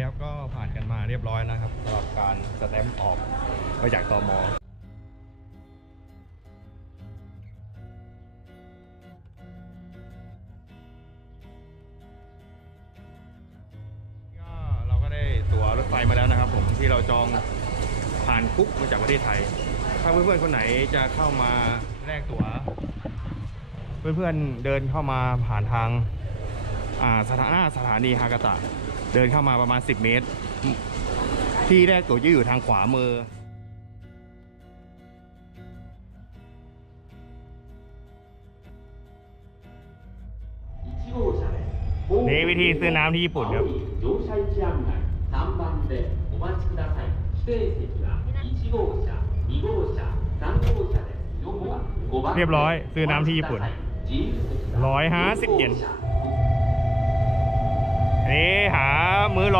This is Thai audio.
เคครับก็ผ่านกันมาเรียบร้อยนะครับสำหรับการสแตมป์ออกไปจากตอมก็เราก็ได้ตั๋วรถไฟมาแล้วนะครับผมที่เราจองผ่านคุกมาจากประเทศไทย ถ้าเพื่อนๆคนไหนจะเข้ามาแลกตั๋วเพื่อนๆเดินเข้ามาผ่านทางาสถานะสถานีฮากาตะ เดินเข้ามาประมาณ 10 เมตร ที่แรกตัวจะอยู่ทางขวามือ นี่วิธีซื้อน้ำที่ญี่ปุ่นครับเรียบร้อย ซื้อน้ำที่ญี่ปุ่นร้อยห้าสิบเยนนี่หา มือรอ